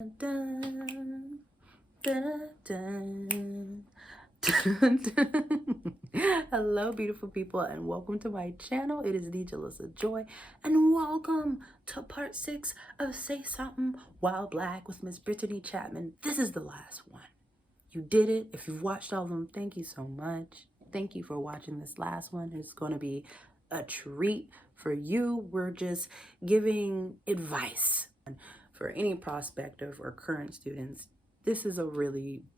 Dun, dun, dun, dun, dun. Hello, beautiful people, and welcome to my channel. It is the Jalissa Joy, and welcome to part 6 of Say Something While Black with Miss Brittaney Chatman. This is the last one. You did it. If you've watched all of them, thank you so much. Thank you for watching this last one. It's going to be a treat for you. We're just giving advice for any prospective or current students. This is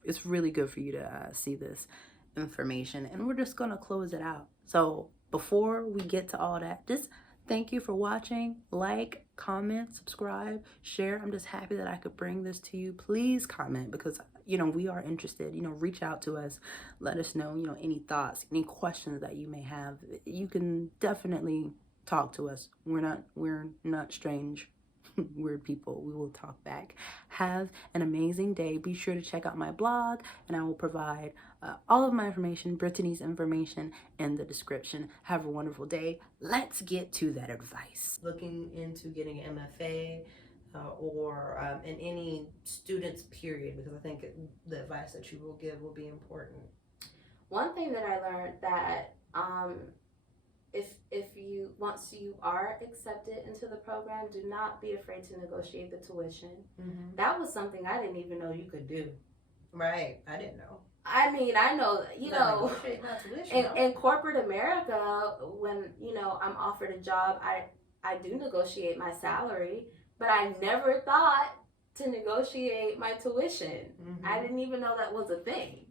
it's really good for you to see this information, and we're just going to close it out. So before we get to all that, just thank you for watching. Like, comment, subscribe, share. I'm just happy that I could bring this to you. Please comment, because we are interested. Reach out to us, let us know any thoughts, any questions that you may have. You can definitely talk to us. We're not strange. Weird people. We will talk back. Have an amazing day. Be sure to check out my blog, and I will provide all of my information, Brittaney's information, in the description. Have a wonderful day. Let's get to that advice. Looking into getting an MFA or in any student's period, because I think the advice that you will give will be important. One thing that I learned that if you once you are accepted into the program, do not be afraid to negotiate the tuition. Mm-hmm. That was something I didn't even know you could do. Right, I didn't know. I mean, I know, in corporate America, when I'm offered a job, I do negotiate my salary, but I never thought to negotiate my tuition. Mm-hmm. I didn't even know that was a thing,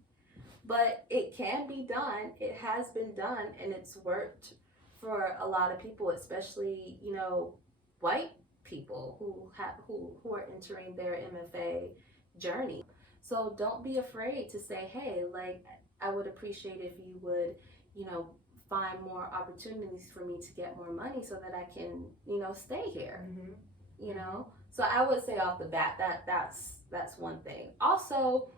but it can be done. It has been done, and it's worked for a lot of people, especially white people who are entering their MFA journey. So don't be afraid to say, hey, like, I would appreciate if you would find more opportunities for me to get more money so that I can stay here. Mm-hmm. So I would say off the bat that's one thing. Also,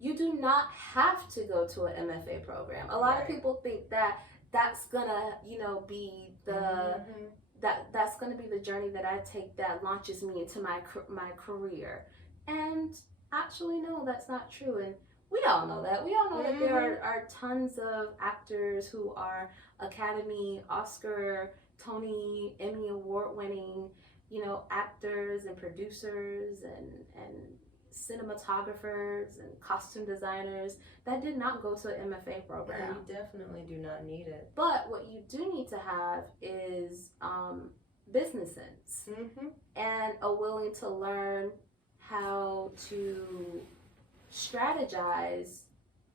you do not have to go to an MFA program. A lot of people think that that's gonna be the that's gonna be the journey that I take that launches me into my career. And actually, no, that's not true. And we all know that. We all know that there are tons of actors who are Academy, Oscar, Tony, Emmy award winning actors and producers and cinematographers and costume designers that did not go to an MFA program. You definitely do not need it. But what you do need to have is business sense and a willing to learn how to strategize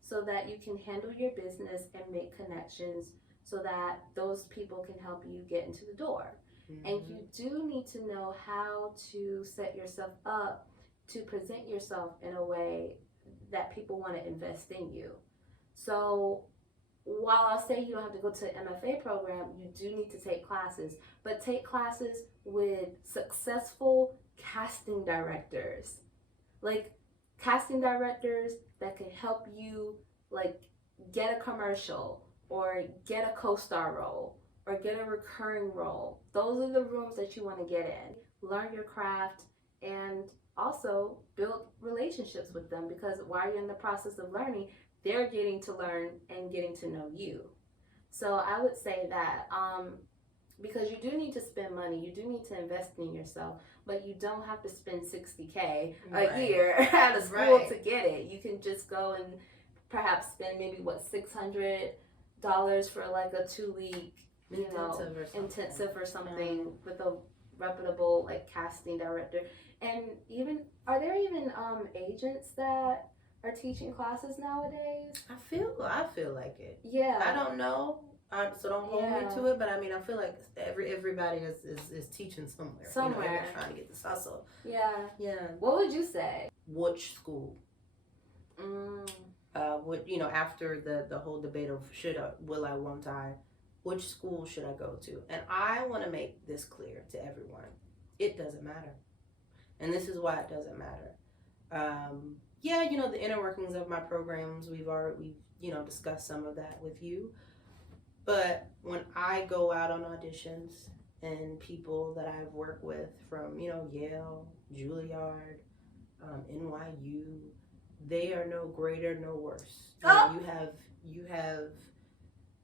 so that you can handle your business and make connections so that those people can help you get into the door. And you do need to know how to set yourself up to present yourself in a way that people want to invest in you. So while I'll say you don't have to go to an MFA program, you do need to take classes, but take classes with successful casting directors. Like casting directors that can help you get a commercial or get a co-star role or get a recurring role. Those are the rooms that you want to get in. Learn your craft and also build relationships with them, because while you're in the process of learning, they're getting to learn and getting to know you. So I would say that because you do need to spend money, you do need to invest in yourself, but you don't have to spend $60K a year at a school to get it. You can just go and perhaps spend maybe $600 for like a 2-week intensive or something with a reputable casting director. And even are there even agents that are teaching classes nowadays? I feel like it. Yeah. I don't know. So don't hold me to it, but I mean, I feel like everybody is teaching somewhere. They're trying to get this hustle. Yeah. Yeah. What would you say? Which school? After the whole debate of will I, won't I, which school should I go to? And I want to make this clear to everyone. It doesn't matter. And this is why it doesn't matter. The inner workings of my programs, we've discussed some of that with you. But when I go out on auditions and people that I've worked with from, Yale, Juilliard, NYU, they are no greater, no worse. You have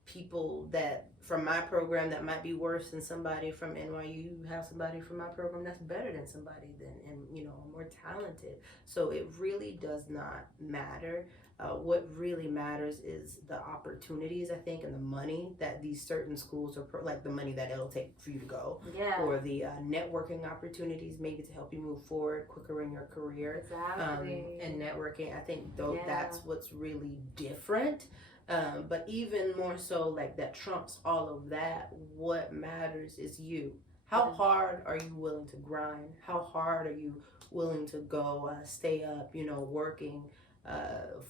people that from my program that might be worse than somebody from NYU. You have somebody from my program that's better than somebody and more talented. So it really does not matter. What really matters is the opportunities, I think, and the money that these certain schools are like the money that it'll take for you to go, or the networking opportunities maybe to help you move forward quicker in your career. Exactly. And networking, I think that's what's really different. But even more so, like that trumps all of that. What matters is you. How hard are you willing to grind? How hard are you willing to go stay up, working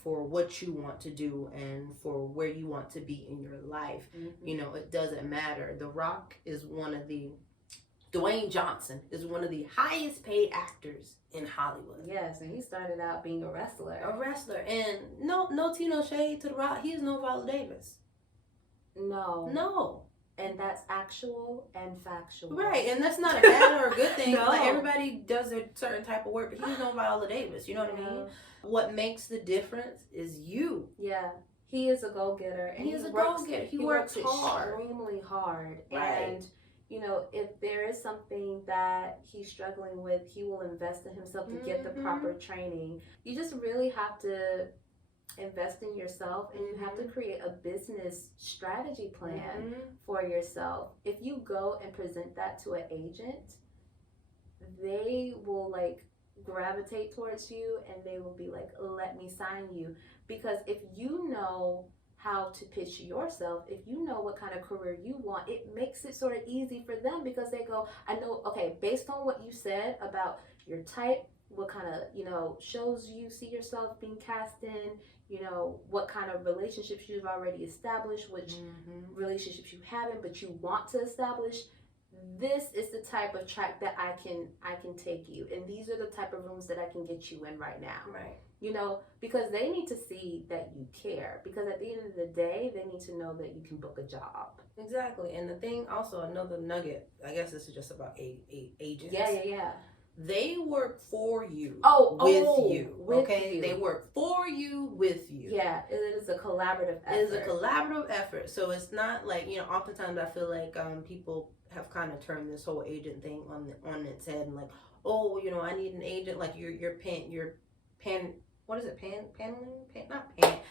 for what you want to do and for where you want to be in your life? It doesn't matter. Dwayne Johnson is one of the highest paid actors in Hollywood. Yes, and he started out being a wrestler. And no Tino shade to The Rock. He is no Viola Davis. No. And that's actual and factual. Right, and that's not a bad or a good thing. No. Like, everybody does a certain type of work, but he's no Viola Davis. You know what I mean? What makes the difference is you. Yeah. He is a go-getter. And he is a go-getter. He works hard. Extremely hard. Right. And, if there is something that he's struggling with, he will invest in himself to get the proper training. You just really have to invest in yourself, and you have to create a business strategy plan for yourself. If you go and present that to an agent, they will gravitate towards you, and they will be like, let me sign you. Because if you know how to pitch yourself, if you know what kind of career you want, it makes it sort of easy for them, because they go, I know, okay, based on what you said about your type, what kind of shows you see yourself being cast in, what kind of relationships you've already established, which relationships you haven't but you want to establish, this is the type of track that I can take you, and these are the type of rooms that I can get you in right now. Right. Because they need to see that you care, because at the end of the day, they need to know that you can book a job. Exactly. And the thing also, another nugget, I guess this is just about agents. Yeah. They work for you, with you. They work for you, with you. Yeah, it is a collaborative effort. It is a collaborative effort. So it's not like, oftentimes I feel like people have kind of turned this whole agent thing on its head, and like, I need an agent. Like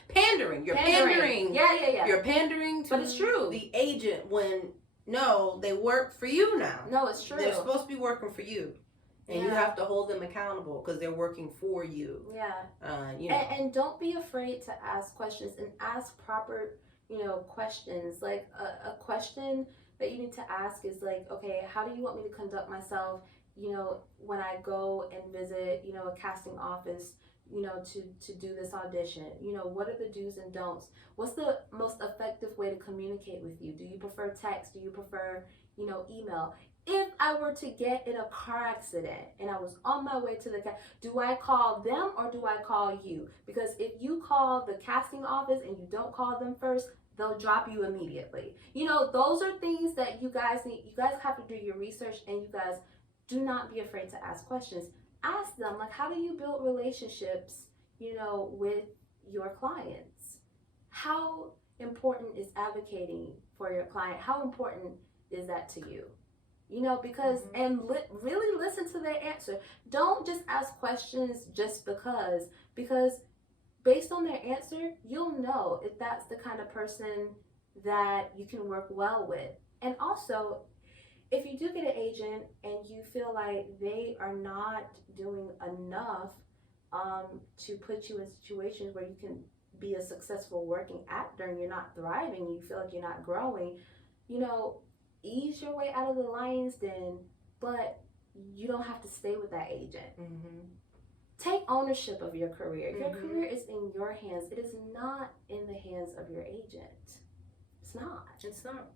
pandering. You're pandering. Yeah. You're pandering to, but it's true, the agent, when no, they work for you now. No, it's true. They're supposed to be working for you. And you have to hold them accountable because they're working for you. Yeah. And don't be afraid to ask questions, and ask proper, questions. Like a question that you need to ask is like, okay, how do you want me to conduct myself, when I go and visit, a casting office, to do this audition? What are the do's and don'ts? What's the most effective way to communicate with you? Do you prefer text? Do you prefer, email? If I were to get in a car accident and I was on my way to do I call them or do I call you? Because if you call the casting office and you don't call them first, they'll drop you immediately. Those are things that you guys need. You guys have to do your research, and you guys do not be afraid to ask questions. Ask them, like, how do you build relationships, with your clients? How important is advocating for your client? How important is that to you? Because, and really listen to their answer. Don't just ask questions just because based on their answer, you'll know if that's the kind of person that you can work well with. And also, if you do get an agent and you feel like they are not doing enough to put you in situations where you can be a successful working actor, and you're not thriving, you feel like you're not growing, ease your way out of the lion's den, but you don't have to stay with that agent. Take ownership of your career. Your career is in your hands. It is not in the hands of your agent. It's not.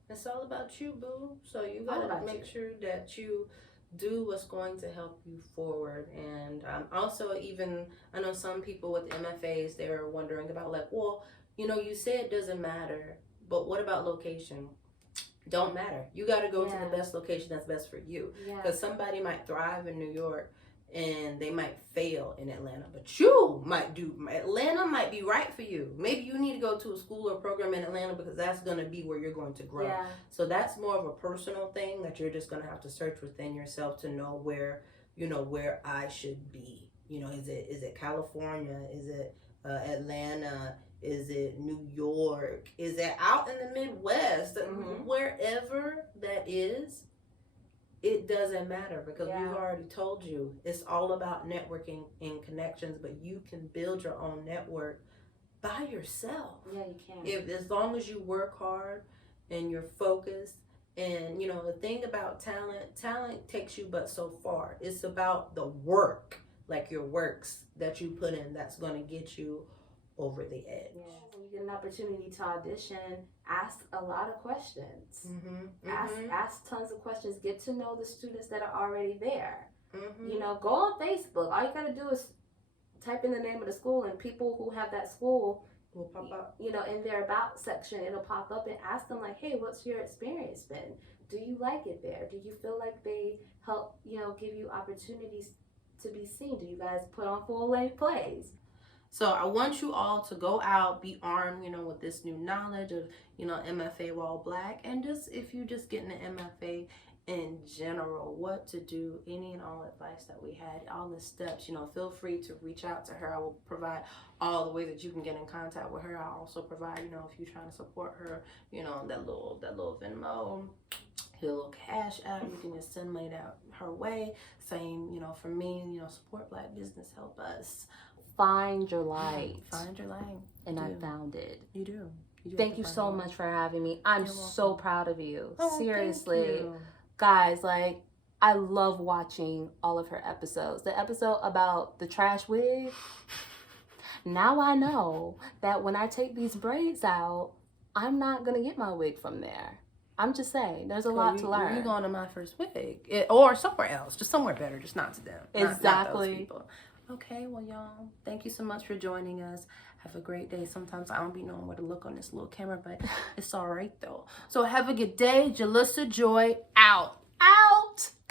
It's all about you, boo. So you gotta make sure that you do what's going to help you forward. And also, even I know some people with MFAs, they're wondering about like, well, you say it doesn't matter, but what about location? Don't matter. You got to go to the best location that's best for you. Because somebody might thrive in New York and they might fail in Atlanta, but you might do. Atlanta might be right for you. Maybe you need to go to a school or program in Atlanta because that's going to be where you're going to grow. Yeah. So that's more of a personal thing that you're just going to have to search within yourself to know where, where I should be. Is it California? Is it Atlanta? Is it New York? Is it out in the Midwest? Mm-hmm. Wherever that is, it doesn't matter because we've already told you it's all about networking and connections, but you can build your own network by yourself. Yeah, you can. As long as you work hard and you're focused. And the thing about talent takes you but so far. It's about the work, like your works that you put in, that's going to get you over the edge. Yeah. When you get an opportunity to audition, ask a lot of questions. Mm-hmm. Ask tons of questions. Get to know the students that are already there. Mm-hmm. Go on Facebook. All you gotta do is type in the name of the school, and people who have that school will pop up. In their about section, it'll pop up, and ask them like, hey, what's your experience been? Do you like it there? Do you feel like they help, give you opportunities to be seen? Do you guys put on full-length plays? So I want you all to go out, be armed, with this new knowledge of, MFA While Black, and just if you just getting an MFA in general, what to do, any and all advice that we had, all the steps, feel free to reach out to her. I will provide all the ways that you can get in contact with her. I also provide, if you're trying to support her, that little Venmo, a little cash app, you can just send money out her way. Same, for me, support Black business, help us. Find your light. Find your light. And I found it. You do. Thank you so much for having me. I'm so proud of you. Oh, seriously. thank you. Guys, I love watching all of her episodes. The episode about the trash wig. Now I know that when I take these braids out, I'm not going to get my wig from there. I'm just saying, there's a lot to learn. You're going to my first wig. Or somewhere else. Just somewhere better. Just not to them. Exactly. Not those people. Okay, well, y'all, thank you so much for joining us. Have a great day. Sometimes I don't be knowing where to look on this little camera, but it's all right, though. So have a good day. Jalissa Joy out. Out!